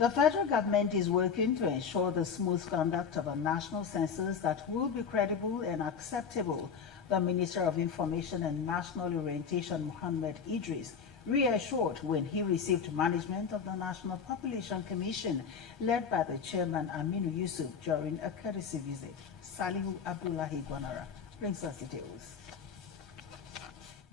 The federal government is working to ensure the smooth conduct of a national census that will be credible and acceptable. The Minister of Information and National Orientation, Mohammed Idris, reassured when he received management of the National Population Commission led by the chairman Aminu Yusuf during a courtesy visit. Salihu Abdullahi Gwanara brings us details.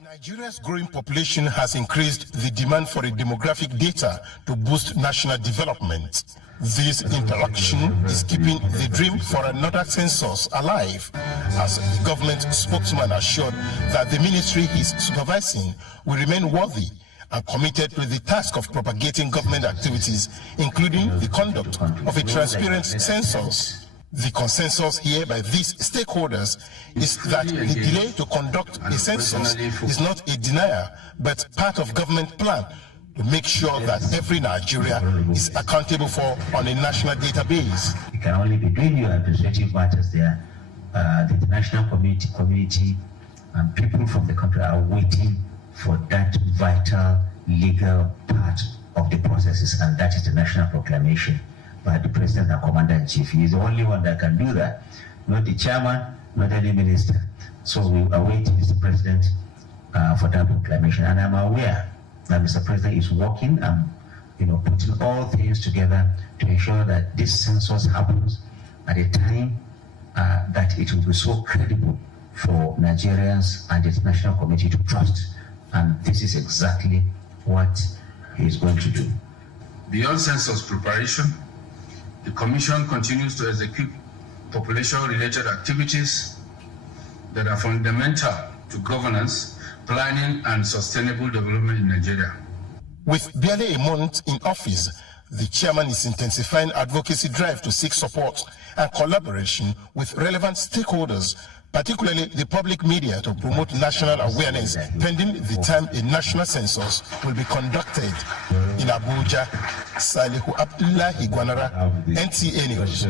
Nigeria's growing population has increased the demand for a demographic data to boost national development. This interaction is keeping the dream for another census alive, as the government spokesman assured that the ministry he's supervising will remain worthy and committed to the task of propagating government activities, including the conduct of a transparent census. The consensus here by these stakeholders is that the delay to conduct a census is not a denial, but part of government plan to make sure that every Nigerian is accountable for on a national database. You can only be doing your administrative matters there. The international community and people from the country are waiting for that vital legal part of the processes, and that is the national proclamation by the President and Commander-in-Chief. He is the only one that can do that, not the chairman, not any minister. So we await Mr. President for that proclamation, and I'm aware that Mr. President is working and putting all things together to ensure that this census happens at a time that it will be so credible for Nigerians and the international community to trust. And this is exactly what he is going to do. Beyond census preparation, the Commission continues to execute population-related activities that are fundamental to governance, planning, and sustainable development in Nigeria. With barely a month in office, the chairman is intensifying advocacy drive to seek support and collaboration with relevant stakeholders, particularly the public media, to promote national awareness pending the time a national census will be conducted. In Abuja, Salihu Abdullahi Gwanara, NTA News.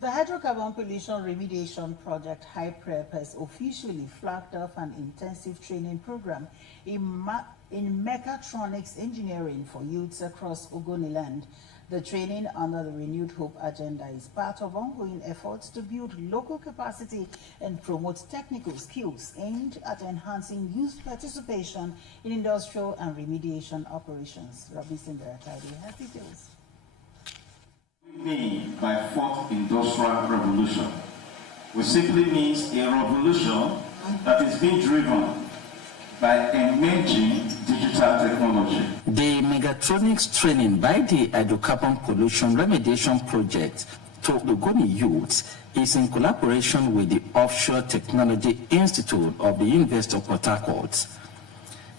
The Hydrocarbon Pollution Remediation Project, HYPREP, has officially flagged off an intensive training program in mechatronics engineering for youths across Ogoniland. The training under the Renewed Hope agenda is part of ongoing efforts to build local capacity and promote technical skills aimed at enhancing youth participation in industrial and remediation operations. Rabbi Singaratadi has details. Mean by fourth industrial revolution, which simply means a revolution that is being driven by emerging digital technology. The mechatronics training by the Hydrocarbon Pollution Remediation Project to Ogoni youths is in collaboration with the Offshore Technology Institute of the University of Port Harcourt.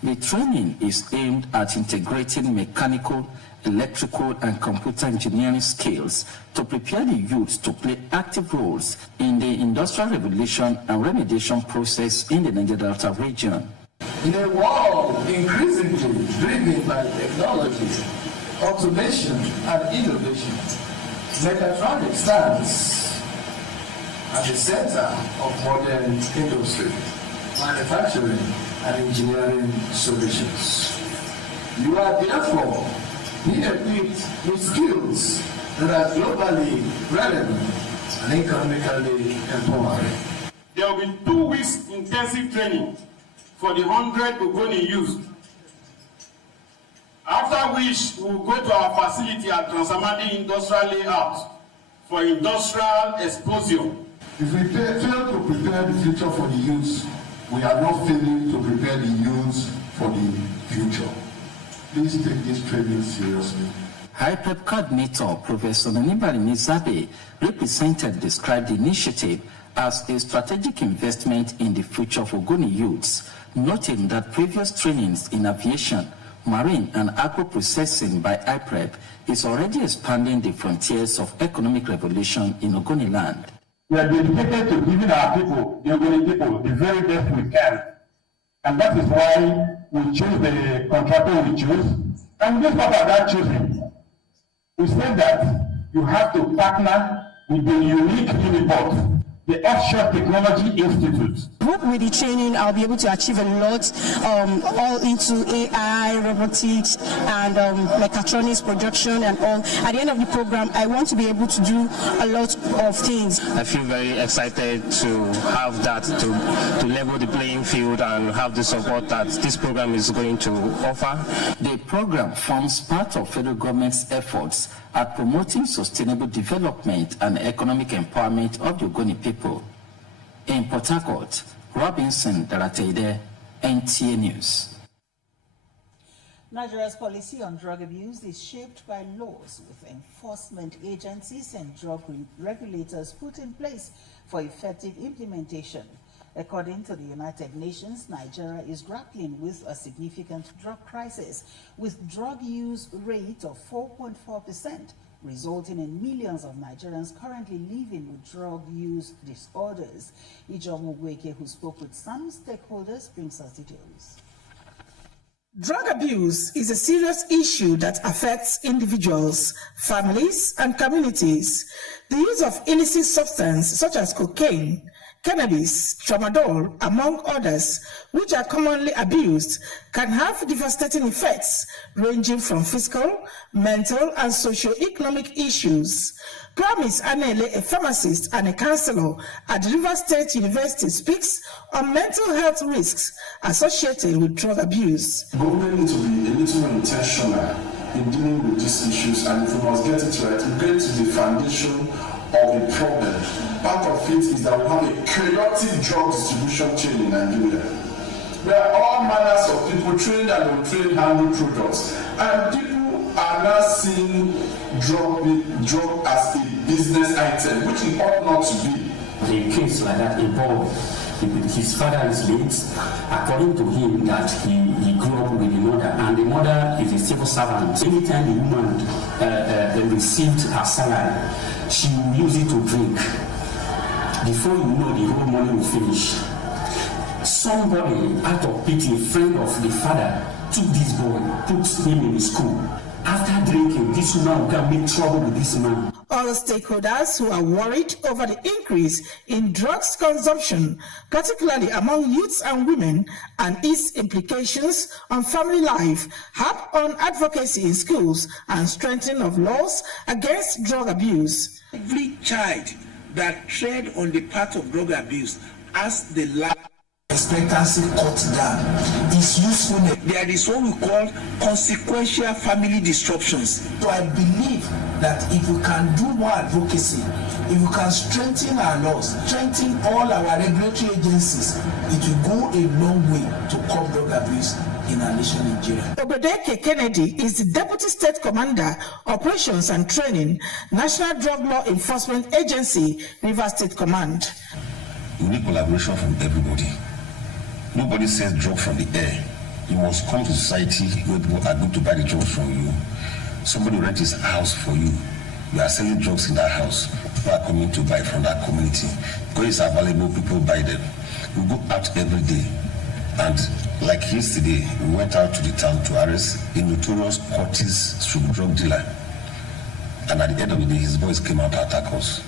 The training is aimed at integrating mechanical, electrical, and computer engineering skills to prepare the youths to play active roles in the industrial revolution and remediation process in the Niger Delta region. In a world increasingly driven by technology, automation, and innovation, mechatronics stands at the center of modern industry, manufacturing, and engineering solutions. You are therefore being equipped with skills that are globally relevant and economically empowering. There will be 2 weeks intensive training for the 100 Ogoni youth, after which we will go to our facility at Transamadi Industrial Layout for industrial explosion. If we fail to prepare the future for the youth, we are not failing to prepare the youth for the future. Please take this training seriously. HYPREP coordinator Professor Nanibari Nizabe described the initiative as a strategic investment in the future of Ogoni youths, noting that previous trainings in aviation, marine, and agro-processing by HYPREP is already expanding the frontiers of economic revolution in Ogoniland. We are dedicated to giving our people, the Ogoni people, the very best we can. And that is why we choose the contractor we choose. And this part of that choosing, we said that you have to partner with the unique Uniport, the Offshore Technology Institute. group with the training, I'll be able to achieve a lot, all into AI, robotics, and mechatronics production and all. At the end of the program, I want to be able to do a lot of things. I feel very excited to have that, to level the playing field and have the support that this program is going to offer. The program forms part of federal government's efforts at promoting sustainable development and economic empowerment of the Ogoni people. In Port Harcourt, Robinson Daratede, NTA News. Nigeria's policy on drug abuse is shaped by laws with enforcement agencies and drug regulators put in place for effective implementation. According to the United Nations, Nigeria is grappling with a significant drug crisis, with drug use rate of 4.4%, resulting in millions of Nigerians currently living with drug use disorders. Ijomo Gweke, who spoke with some stakeholders, brings us details. Drug abuse is a serious issue that affects individuals, families, and communities. The use of illicit substances such as cocaine, cannabis, tramadol, among others, which are commonly abused, can have devastating effects ranging from physical, mental, and socio-economic issues. Promise Anele, a pharmacist and a counselor at Rivers State University, speaks on mental health risks associated with drug abuse. Government needs to be a little more intentional in dealing with these issues, and if we must get it right, we get to the foundation of the problem. Part of it is that we have a chaotic drug distribution chain in Nigeria, where all manners of people, trained and untrained, handle products, and people are now seeing drug as a business item, which it ought not to be. A case like that involved his father is late. According to him, that he grew up with a mother, and the mother is a civil servant. Anytime the woman received her salary, she will use it to drink. Before you know, the whole money will finish. Somebody, out of pity, a friend of the father, took this boy, put him in the school. After drinking, this woman can make trouble with this man. Other stakeholders who are worried over the increase in drugs consumption, particularly among youths and women, and its implications on family life, harp on advocacy in schools and strengthening of laws against drug abuse. Every child that tread on the path of drug abuse has the life expectancy cut down. Is usefulness. There is what we call consequential family disruptions. So I believe that if we can do more advocacy, if we can strengthen our laws, strengthen all our regulatory agencies, it will go a long way to curb drug abuse in our nation, Nigeria. Obedeke Kennedy is the Deputy State Commander, Operations and Training, National Drug Law Enforcement Agency, Rivers State Command. We need collaboration from everybody. Nobody sells drugs from the air. You must come to society where people are going to buy the drugs from you. Somebody rent his house for you. You are selling drugs in that house. People are coming to buy from that community. Because it's available, people buy them. We go out every day. And like yesterday, we went out to the town to arrest a notorious Curtis drug dealer. And at the end of the day, his boys came out to attack us.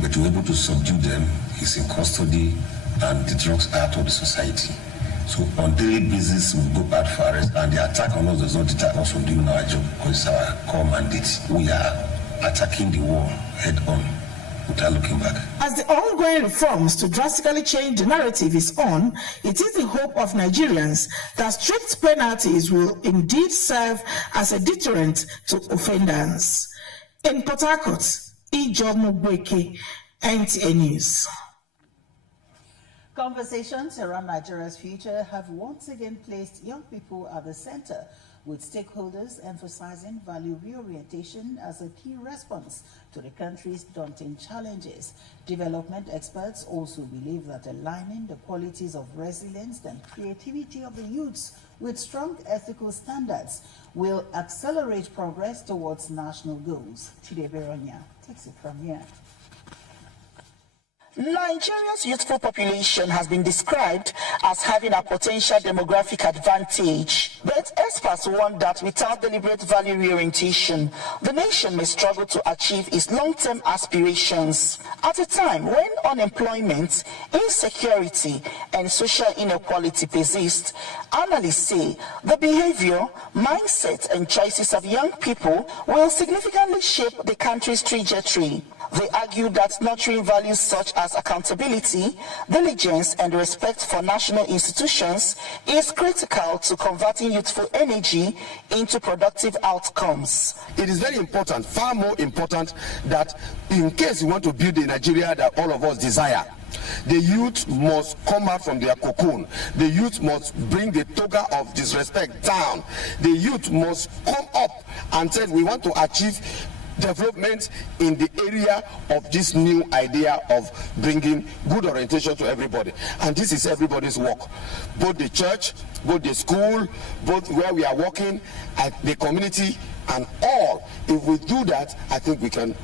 But we were able to subdue them. He's in custody, and the drugs are out of the society. So on daily basis, we go out for arrest, and the attack on us does not deter us from doing our job because it's our core mandate. We are attacking the war head on without looking back. As the ongoing reforms to drastically change the narrative is on, it is the hope of Nigerians that strict penalties will indeed serve as a deterrent to offenders. In Port Harcourt, Ijomo Gweke, NTA News. Conversations around Nigeria's future have once again placed young people at the center, with stakeholders emphasizing value reorientation as a key response to the country's daunting challenges. Development experts also believe that aligning the qualities of resilience and creativity of the youths with strong ethical standards will accelerate progress towards national goals. Chide Beronia takes it from here. Nigeria's youthful population has been described as having a potential demographic advantage, but experts warn that without deliberate value reorientation, the nation may struggle to achieve its long-term aspirations. At a time when unemployment, insecurity, and social inequality persist, analysts say the behavior, mindset, and choices of young people will significantly shape the country's trajectory. They argue that nurturing values such as accountability, diligence, and respect for national institutions is critical to converting youthful energy into productive outcomes. It is very important, far more important, that in case we want to build the Nigeria that all of us desire, the youth must come out from their cocoon. The youth must bring the toga of disrespect down. The youth must come up and say, we want to achieve development in the area of this new idea of bringing good orientation to everybody. And this is everybody's work. Both the church, both the school, both where we are working, at the community, and all. If we do that, I think we can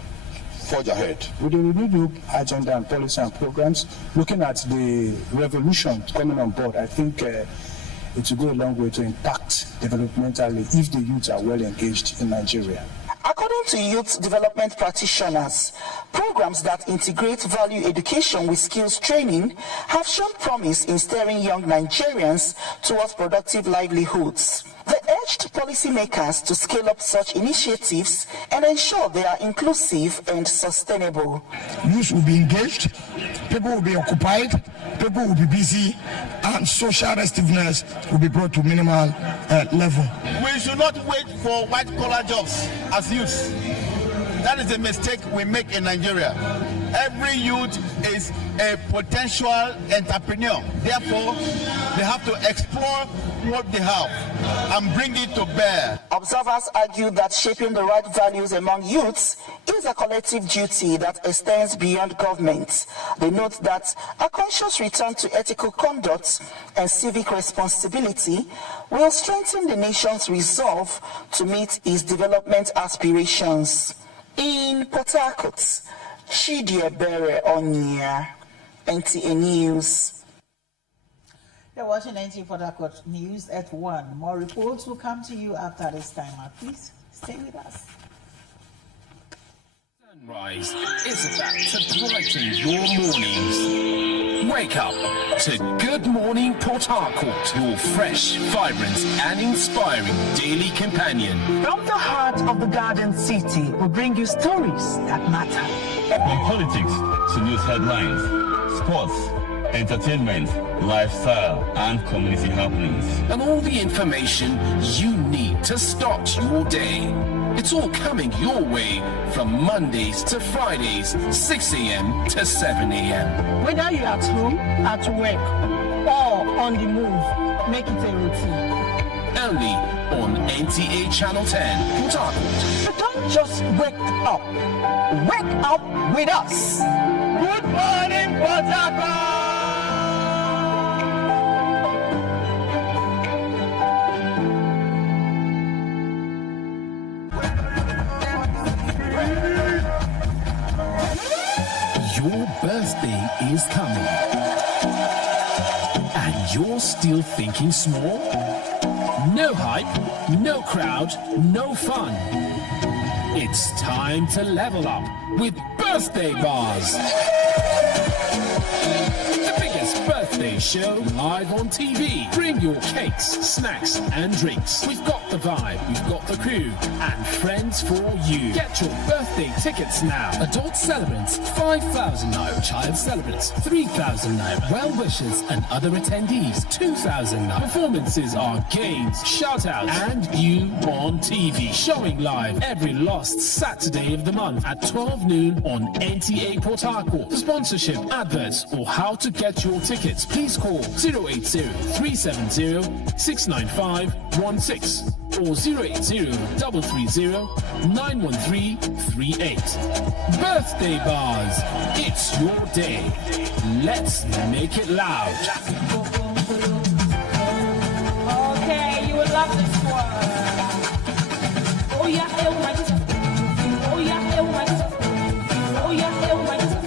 forge ahead. With the renewed agenda and policy and programs, looking at the revolution coming on board, I think it will go a long way to impact developmentally if the youths are well engaged in Nigeria. According to youth development practitioners, programs that integrate value education with skills training have shown promise in steering young Nigerians towards productive livelihoods. They urged policymakers to scale up such initiatives and ensure they are inclusive and sustainable. Youth will be engaged, people will be occupied, people will be busy, and social restiveness will be brought to minimal level. We should not wait for white-collar jobs as youth. That is a mistake we make in Nigeria. Every youth is a potential entrepreneur. Therefore, they have to explore what they have and bring it to bear. Observers argue that shaping the right values among youths is a collective duty that extends beyond government. They note that a conscious return to ethical conduct and civic responsibility will strengthen the nation's resolve to meet its development aspirations. In Port Harcourt, Chidie Bere Onia, NTA News. You're watching NTA Port Harcourt News at 1. More reports will come to you after this time. Please stay with us. Sunrise is about to brighten your mornings. Wake up to Good Morning Port Harcourt, your fresh, vibrant and inspiring daily companion. From the heart of the Garden City, we bring you stories that matter. From politics to news headlines, sports, entertainment, lifestyle, and community happenings. And all the information you need to start your day. It's all coming your way from Mondays to Fridays, 6 a.m. to 7 a.m. Whether you're at home, at work, or on the move, make it a routine. Only on NTA Channel 10, Port Harcourt. But don't just wake up. Wake up with us. Good morning, Port Harcourt! Your birthday is coming. And you're still thinking small? No hype, no crowd, no fun. It's time to level up with Birthday Bars. The biggest birthday show live on TV. Bring your cakes, snacks, and drinks. We've got the vibe, we've got the crew, and friends for you. Get your birthday tickets now. Adult celebrants, 5,000 naira. Child celebrants, 3,000 naira. Well-wishers and other attendees, 2,000 naira. Performances are games, shout-outs, and you on TV. Showing live every last Saturday of the month at 12 noon on NTA Port Harcourt. For sponsorship, adverts, or how to get your tickets, please call 080-370-69516 or 080-330-91338. Birthday Bars, it's your day. Let's make it loud. Okay, you will love this one. Oh yeah, oh my Jesus. Oh yeah, oh my Jesus. Oh yeah, oh my Jesus.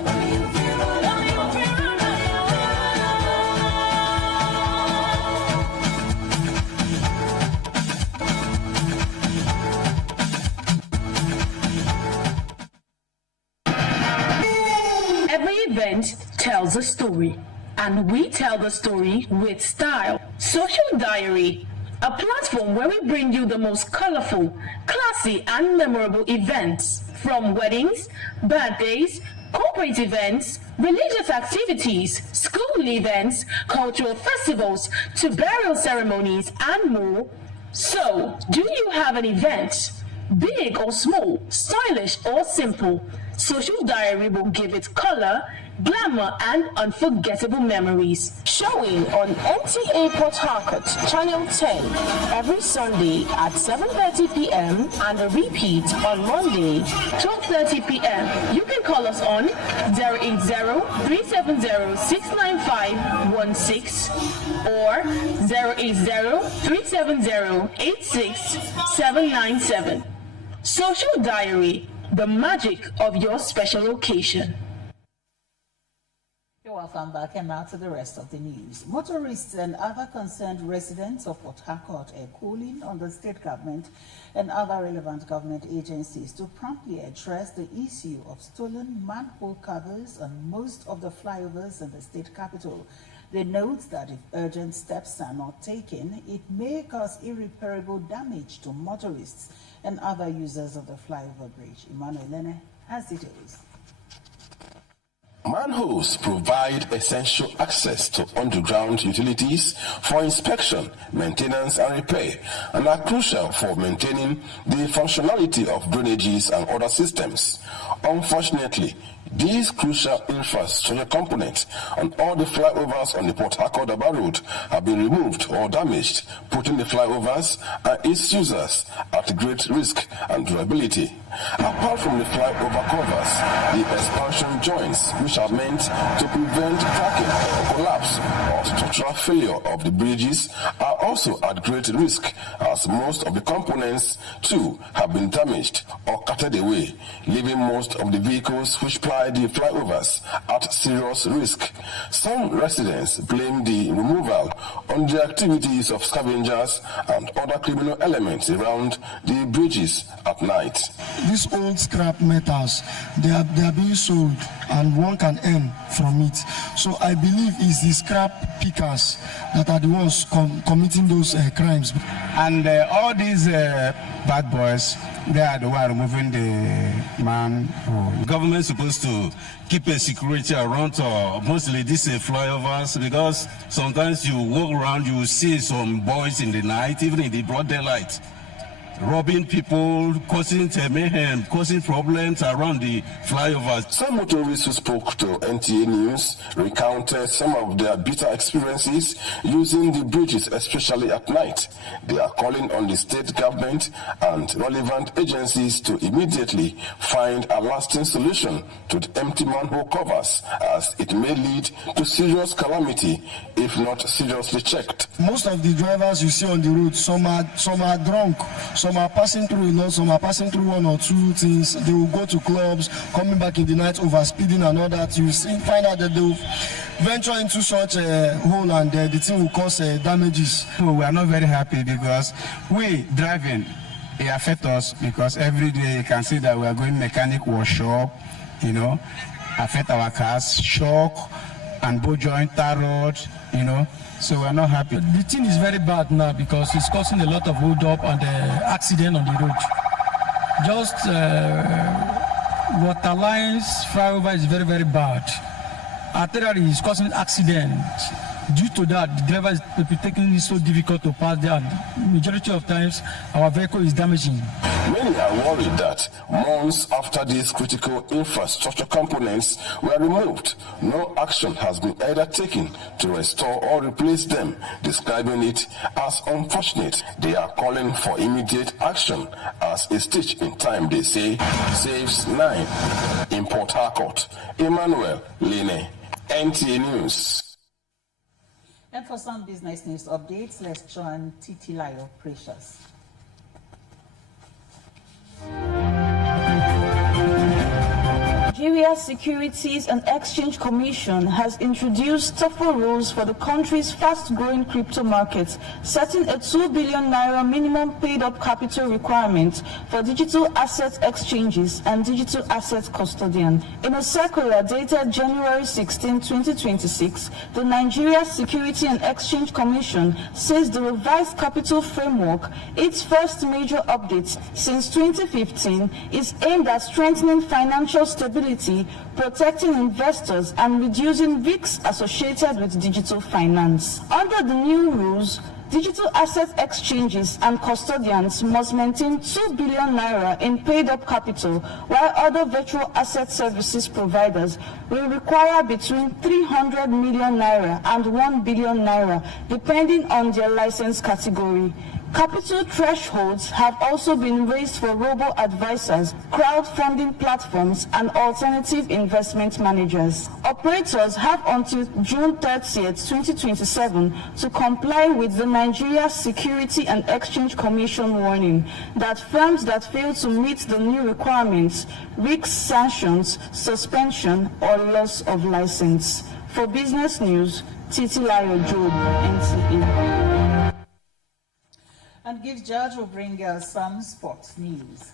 event tells a story, and we tell the story with style. Social Diary, a platform where we bring you the most colorful, classy, and memorable events, from weddings, birthdays, corporate events, religious activities, school events, cultural festivals, to burial ceremonies, and more. So, do you have an event? Big or small, stylish or simple, Social Diary will give it color, glamour, and unforgettable memories. Showing on NTA Port Harcourt, Channel 10, every Sunday at 7:30 p.m. and a repeat on Monday, 12:30 p.m. You can call us on 080-370-69516 or 080-370-86797. Social Diary, the magic of your special occasion. You're welcome back, and now to the rest of the news. Motorists and other concerned residents of Port Harcourt are calling on the state government and other relevant government agencies to promptly address the issue of stolen manhole covers on most of the flyovers in the state capital. They note that if urgent steps are not taken, it may cause irreparable damage to motorists and other users of the flyover bridge. Emmanuel Lene has details. Manholes provide essential access to underground utilities for inspection, maintenance, and repair, and are crucial for maintaining the functionality of drainages and other systems. Unfortunately, these crucial infrastructure components on all the flyovers on the Port Harcourt-Aba Road have been removed or damaged, putting the flyovers and its users at great risk and durability. Apart from the flyover covers, the expansion joints, which are meant to prevent cracking or collapse or structural failure of the bridges, are also at great risk, as most of the components too have been damaged or cutted away, leaving most of the vehicles which ply the flyovers at serious risk. Some residents blame the removal on the activities of scavengers and other criminal elements around the bridges at night. These old scrap metals, they are being sold, and one can earn from it. So I believe it's the scrap pickers that are the ones committing those crimes. And all these bad boys, they are the one removing the manhole. Government is supposed to keep a security around mostly these flyovers, because sometimes you walk around, you see some boys in the night, even in the broad daylight, robbing people, causing mayhem, causing problems around the flyovers. Some motorists who spoke to NTA News recounted some of their bitter experiences using the bridges, especially at night. They are calling on the state government and relevant agencies to immediately find a lasting solution to the empty manhole covers, as it may lead to serious calamity if not seriously checked. Most of the drivers you see on the road, some are drunk, some are passing through a lot, some are passing through one or two things. They will go to clubs, coming back in the night, over speeding and all that. You find out that they will venture into such a hole, and the thing will cause damages. So we are not very happy, because we driving, it affects us, because every day you can see that we are going mechanic workshop, affect our cars, shock and bow joint, tar rod, So we're not happy. The thing is very bad now, because it's causing a lot of hold up and accident on the road. Just water lines, flyover is very, very bad. Artillery is causing accidents. Due to that, the driver is taking it so difficult to pass there. Majority of times, our vehicle is damaging. Many are worried that months after these critical infrastructure components were removed, no action has been either taken to restore or replace them, describing it as unfortunate. They are calling for immediate action, as a stitch in time, they say, saves 9. In Port Harcourt, Emmanuel Lene, NTA News. And for some business news updates, let's join Titilayo Precious. Nigeria Nigeria Securities and Exchange Commission has introduced tougher rules for the country's fast-growing crypto market, setting a 2 billion naira minimum paid-up capital requirement for digital asset exchanges and digital asset custodian. In a circular dated January 16, 2026, the Nigeria Securities and Exchange Commission says the revised capital framework, its first major update since 2015, is aimed at strengthening financial stability, protecting investors, and reducing risks associated with digital finance. Under the new rules, digital asset exchanges and custodians must maintain 2 billion naira in paid-up capital, while other virtual asset services providers will require between 300 million naira and 1 billion naira, depending on their license category. Capital thresholds have also been raised for robo-advisors, crowdfunding platforms, and alternative investment managers. Operators have until June 30th, 2027 to comply with the Nigeria Securities and Exchange Commission warning that firms that fail to meet the new requirements risk sanctions, suspension, or loss of license. For Business News, Titilayo Job, NTA. And Gift Judge will bring us some sports news.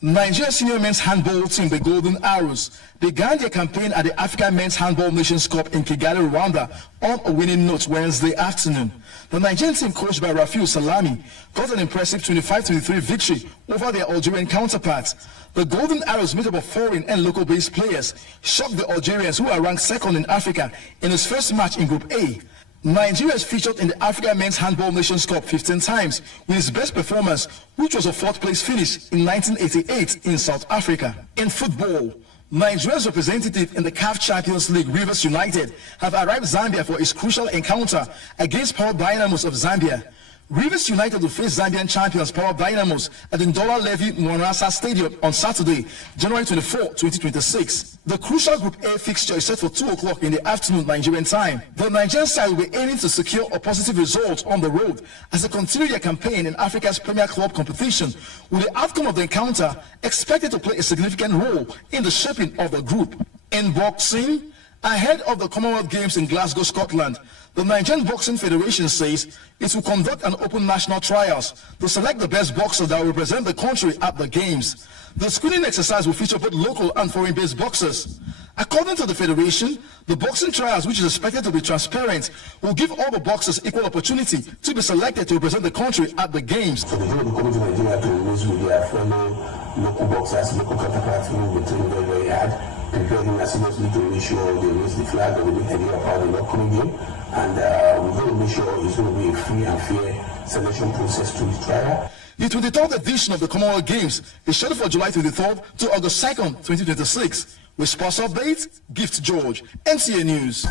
Nigeria senior men's handball team, the Golden Arrows, began their campaign at the African Men's Handball Nations Cup in Kigali, Rwanda, on a winning note Wednesday afternoon. The Nigerian team, coached by Rafiu Salami, got an impressive 25-23 victory over their Algerian counterparts. The Golden Arrows, made up of foreign and local-based players, shocked the Algerians, who are ranked second in Africa, in its first match in Group A. Nigeria is featured in the Africa Men's Handball Nations Cup 15 times, with its best performance, which was a fourth-place finish in 1988 in South Africa. In football, Nigeria's representative in the CAF Champions League, Rivers United, have arrived Zambia for its crucial encounter against Power Dynamos of Zambia. Rivers United will face Zambian champions Power Dynamos at the Ndola Levy Mwanasa Stadium on Saturday, January 24, 2026. The crucial Group A fixture is set for 2 o'clock in the afternoon Nigerian time. The Nigerian side will be aiming to secure a positive result on the road as they continue their campaign in Africa's Premier Club competition, with the outcome of the encounter expected to play a significant role in the shaping of the group. In boxing, ahead of the Commonwealth Games in Glasgow, Scotland, the Nigerian Boxing Federation says it will conduct an open national trials to select the best boxers that will represent the country at the Games. The screening exercise will feature both local and foreign-based boxers. According to the Federation, the boxing trials, which is expected to be transparent, will give all the boxers equal opportunity to be selected to represent the country at the Games. For the whole community of Nigeria to raise with their fellow local boxers, local counterparts, who will be training very, very hard, preparing seriously to make sure they raise the flag of the Nigeria power in the upcoming game. And we're going to make sure it's going to be a free and fair selection process to the trial. The 23rd edition of the Commonwealth Games is scheduled for July 23rd to August 2nd, 2026. With sports update, Gift George, NTA News.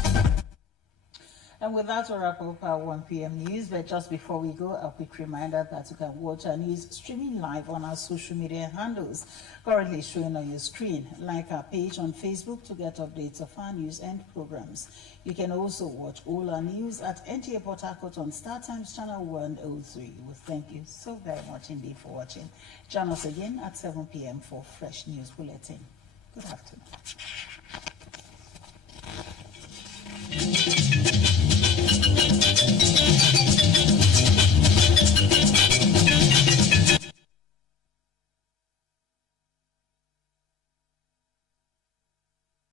And with that, we'll wrap up our 1 p.m. news. But just before we go, a quick reminder that you can watch our news streaming live on our social media handles, currently showing on your screen. Like our page on Facebook to get updates of our news and programs. You can also watch all our news at NTA Port Harcourt on Star Times Channel 103. We thank you so very much indeed for watching. Join us again at 7 p.m. for Fresh News Bulletin. Good afternoon.